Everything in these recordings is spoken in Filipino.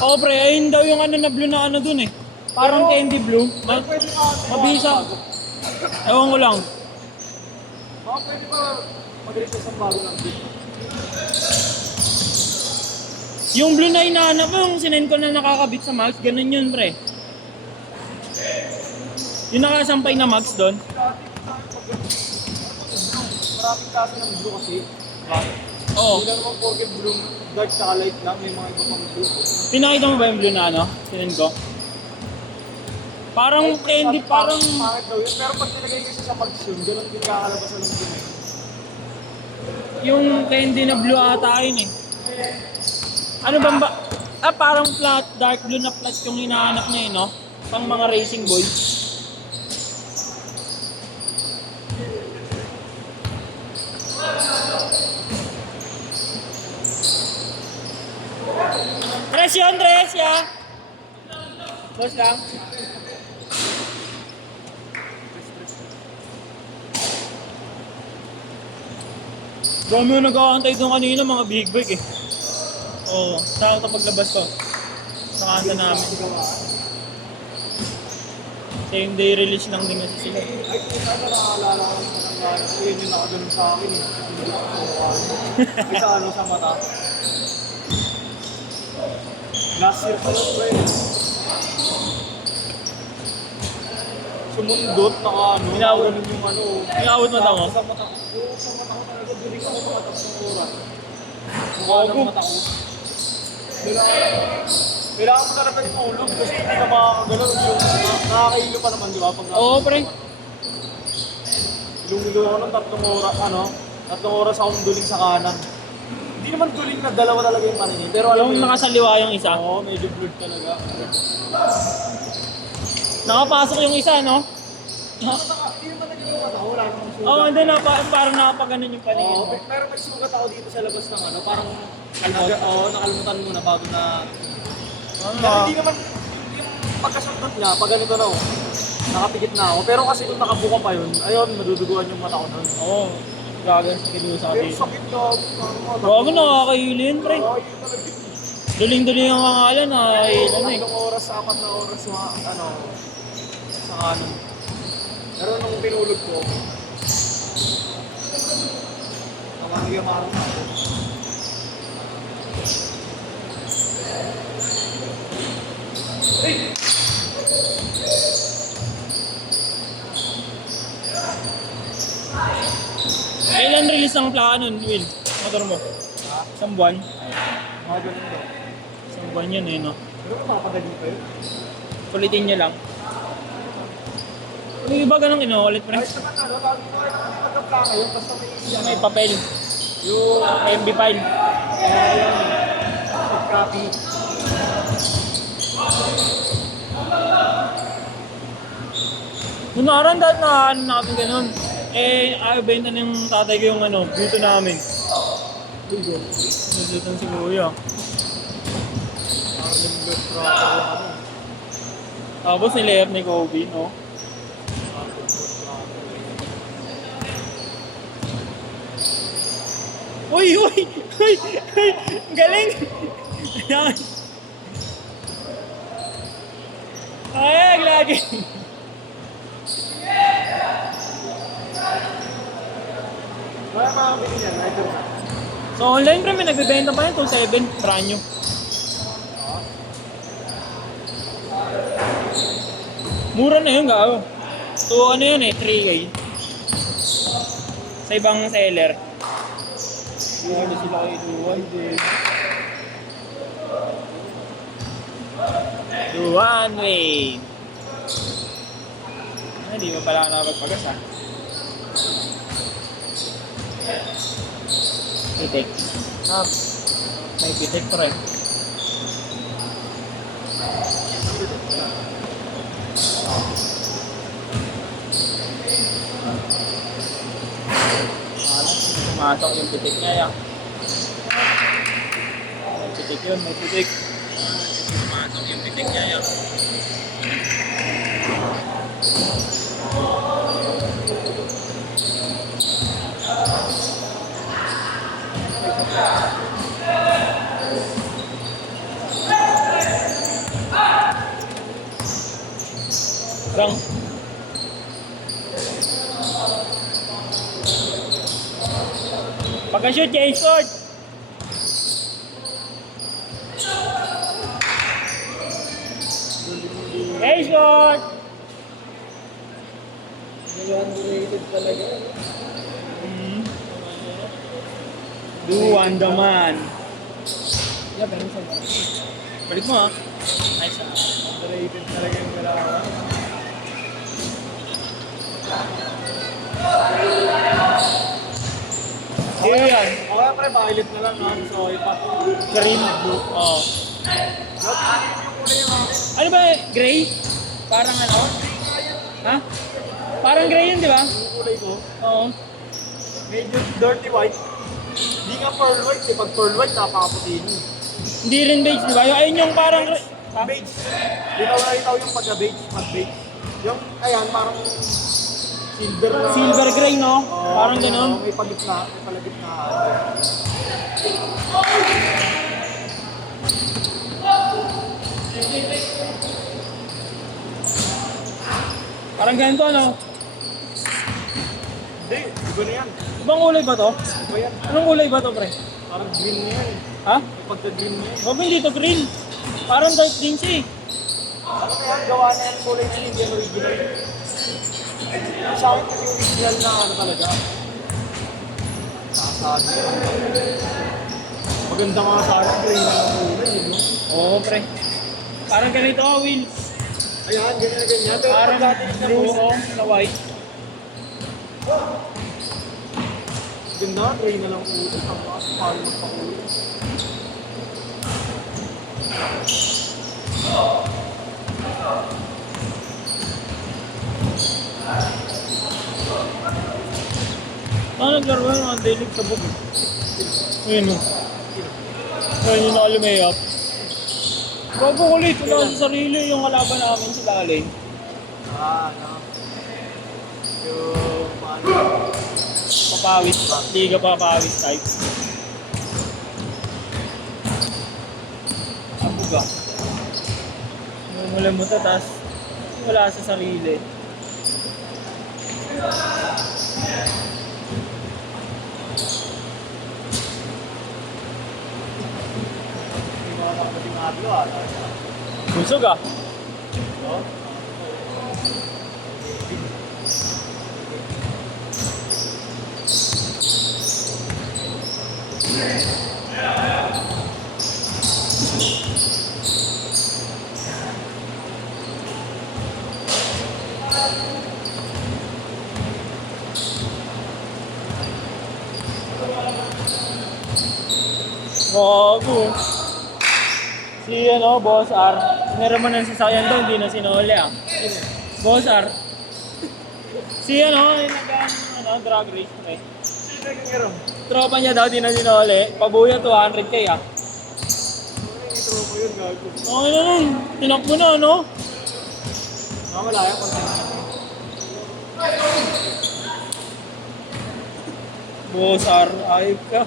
Oh pre, ayun daw yung ano na blue na ano dun eh. Parang candy blue. Mabisa. Ewan ko lang. Pwede ba mag-request sa bago ng blue? Yung blue na hinahanap mo, yung sinend ko na nakakabit sa max, ganun yun pre. Yung nakasampay na max doon. Maraming klase ng blue kasi. Bakit? Oo. Hindi lang naman porket blue, dark saka light lang, may mga iba pang blue. Pinakita mo ba yung blue na ano? Sinend ko? Parang candy, parang... Bakit daw yun? Pero pag nilagay kasi sa max yun, ganun din kakalabasan ng blue eh. Yung candy na blue ata yun eh. Ano bang ba? Ah, parang flat, dark blue na flat yung hinahanap niya eh, no? Pang mga racing boys. Presyon, Dresya! Boss lang. Dami yung nag-aantay doon kanina, mga big bag eh. Oo, saan ito paglabas ko? Nakanta namin. Same day release lang din kasi sila. Ay, kung sana nakaalala ko naman ang gano'n, yun yung nakaganon sa akin eh. Hindi ko ay sa ano sa mata. Last year pa lang ba eh. Sumundot, naka ano, nakaganon yung ano. Inawit mata mo? Sa mata ko. Oo, sa mata ko talaga, duling ako mga tatlong oras. Mukha ng mata ko. Kailangan ko talaga itulog kasi hindi na makakagalaw yung nakakailo pa naman, di ba? Pag Oo, pre. Ilumilo ako ng 3 oras, ano? 3 oras akong duling sa kanan. Hindi naman duling na dalawa talaga yung paningin. Pero alam mo Yung yun, nakasaliwa yung isa. oo, medyo blurred talaga. Nakapasok yung isa, no? Hindi naman naging yung mata ko, wala namang sugat. Oo, hindi na, parang nakapaganon yung paningin Oo, mo. pero may sugat ako dito sa labas ng ano, parang nakalimutan mo na bago na... Pero hindi naman, yung pagkasuntot niya, pag ganito na oh, nakapikit na ako. Pero kasi kung nakabuka pa yun, ayun, maduduguan yung mata ko nun. Oo, gagan sa kinusa Pero dito. sakit ka, Bago nakakahilo yun, pre. Oo, yun talaga. Duling-duling ang pangalan, nakakahilo na eh. 3 oras, 4 na oras sa ano, sa kanon. Pero nung pinulog ko, namamigamaran ako. Kailan release ang plaka nun, Will? Motor mo? Isang buwan? Mga ganun daw. Isang buwan yun eh, no? Pero mapapadali pa yun. Kulitin nyo lang. Yung iba ganun inuulit, pre. Kahit naman ano, lagi ko rin nagka-plaka yun, basta may isyan. May papel. Yung MB file. Copy. Noong nakaraan dahil na ano natin ganun. Eh, benta ng tatay ko yung ano, dito namin. Dito si Kuya. Tapos nilayap ni Kobe, no? Uy! Uy! Uy! Uy! Galing! Ayan! Ay, lagi! Wala makakabili niyan, ito na. So online pre, may nagbebenta pa yan, 2.7, brand new. Mura na yun, gago. So ano yun eh, 3K. Sa ibang seller. Ano sila kay Duwan din. Duwan way. Hindi pa pala ako nakapagpagas ha. Pitik. Ah, may pitik pa rin. Pumasok yung pitik niya yan. May pitik yun, may pitik. Pumasok yung pitik niya yan. Bang. Pagka-shoot, Jay, short! Jay, short! Underrated talaga. Do Wanda Man. Yeah, pero sa Balik mo ha. Nice ha. underrated talaga yung galawa. Iyo yan. Okay, pre, violet na lang. So, ipat. Green. Oo. Ano ba? Gray? Parang ano? Ha? Parang gray yun, di ba? Yung kulay ko, Oo. medyo dirty white. Hindi nga pearl white. Pag pearl white, napakaputi yun. Hindi rin beige, di ba? Yung ayun yung parang... Ha? Beige. Litaw na litaw yung pagka-beige, mag-beige. Yung, ayan, parang silver na. Silver gray, no? Oo, Parang ganun. May pagitna, may palagitna. Parang ganito, no? Hindi, iba na yan. Ibang kulay ba to? Iba yan. Anong kulay ba to, pre? Parang green na yan. Ha? May pagka-green na yan. Huwag hindi to green. Parang dark din siya eh. Ano kaya ang gawa na yan kulay na hindi yan original. Sa akin kasi original na ano talaga. Sasado yan. Maganda nga sa akin, green na ang kulay. No? Oo, pre. Parang ganito, Will. Ayan, ganyan na ganyan. Pero Parang dati na blue, po. oh, na white. Ganda, gray na lang kulay. Ang mga paano magpakulay. Ano naglaro yun? Ang dilig sa bug. Ayun o. Ayun yung nakalumayap. Bago ulit, wala sa sarili yung kalaban namin si Lalay. Ano. Yung paano. Papawis pa. Hindi ka papawis type. Abog ah. Mumula mo to, tas wala sa sarili. May mga nakapating adlo ah. Busog ah. No? Gago. Si ano, Boss R. Sinaraman ng sasakyan doon, hindi na sinuli ah. Boss R. Si ano, yung drag race pre. Sino nagkakaroon? Tropa niya daw, di na sinuli. Pabuya 200k ah. May tropo yun, gago. Okay na nun. Tinakbo na, no? Wala yan, konti. Boss R, ayop ka.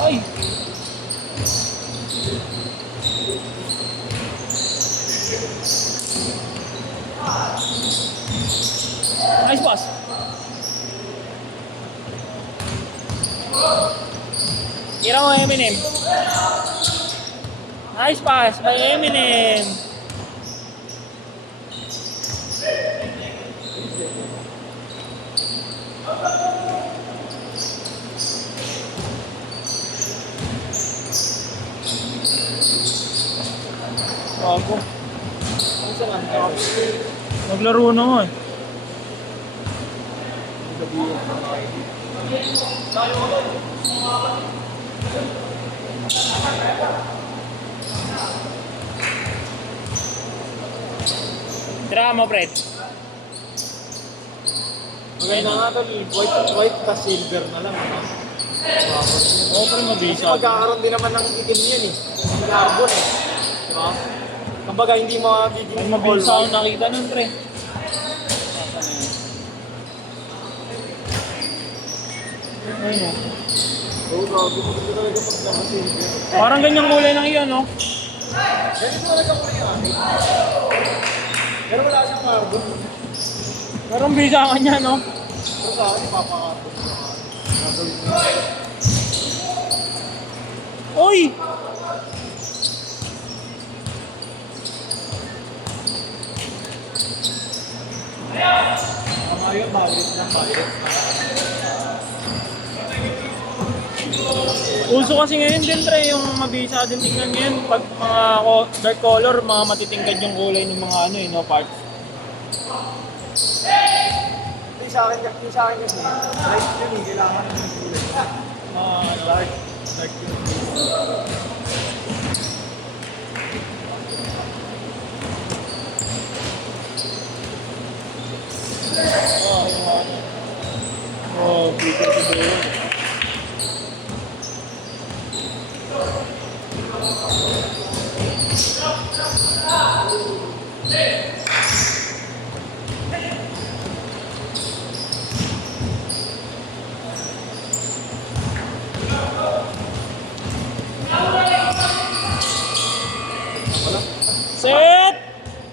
Ay! Nice pass. Tira mo Eminem. Nice pass by Eminem. naman. Cubs. Maglaro na nga eh. Tira mo, Fred. Maganda nga tol, white ka silver na lang. Ano? Oo, pero mabisa. Magkakaroon din naman ng itim yan eh. Yung carbon eh. Diba? Kumbaga hindi magiging Ay, mabilis ako nakita nun, pre. Ayun o. Oo, grabe. Maganda talaga pag naka-silver. Parang ganyang kulay ng iyan, no? Ganito talaga ko yung akin. Pero wala siyang carbon. Pero ang bisa ka niya, no? Pero sa akin, ipapakarbon ko na. Gagawin ko. Uy! Ngayon, bawit lang, bawit. Uso kasi ngayon din, pre, yung mabisa din tingnan ngayon. Pag mga dark color, mga matitingkad yung kulay ng mga ano, no, parts. Hindi sa akin kasi, light yun eh, kailangan ng kulay. Dark yun. Oh, glitter sa dulo.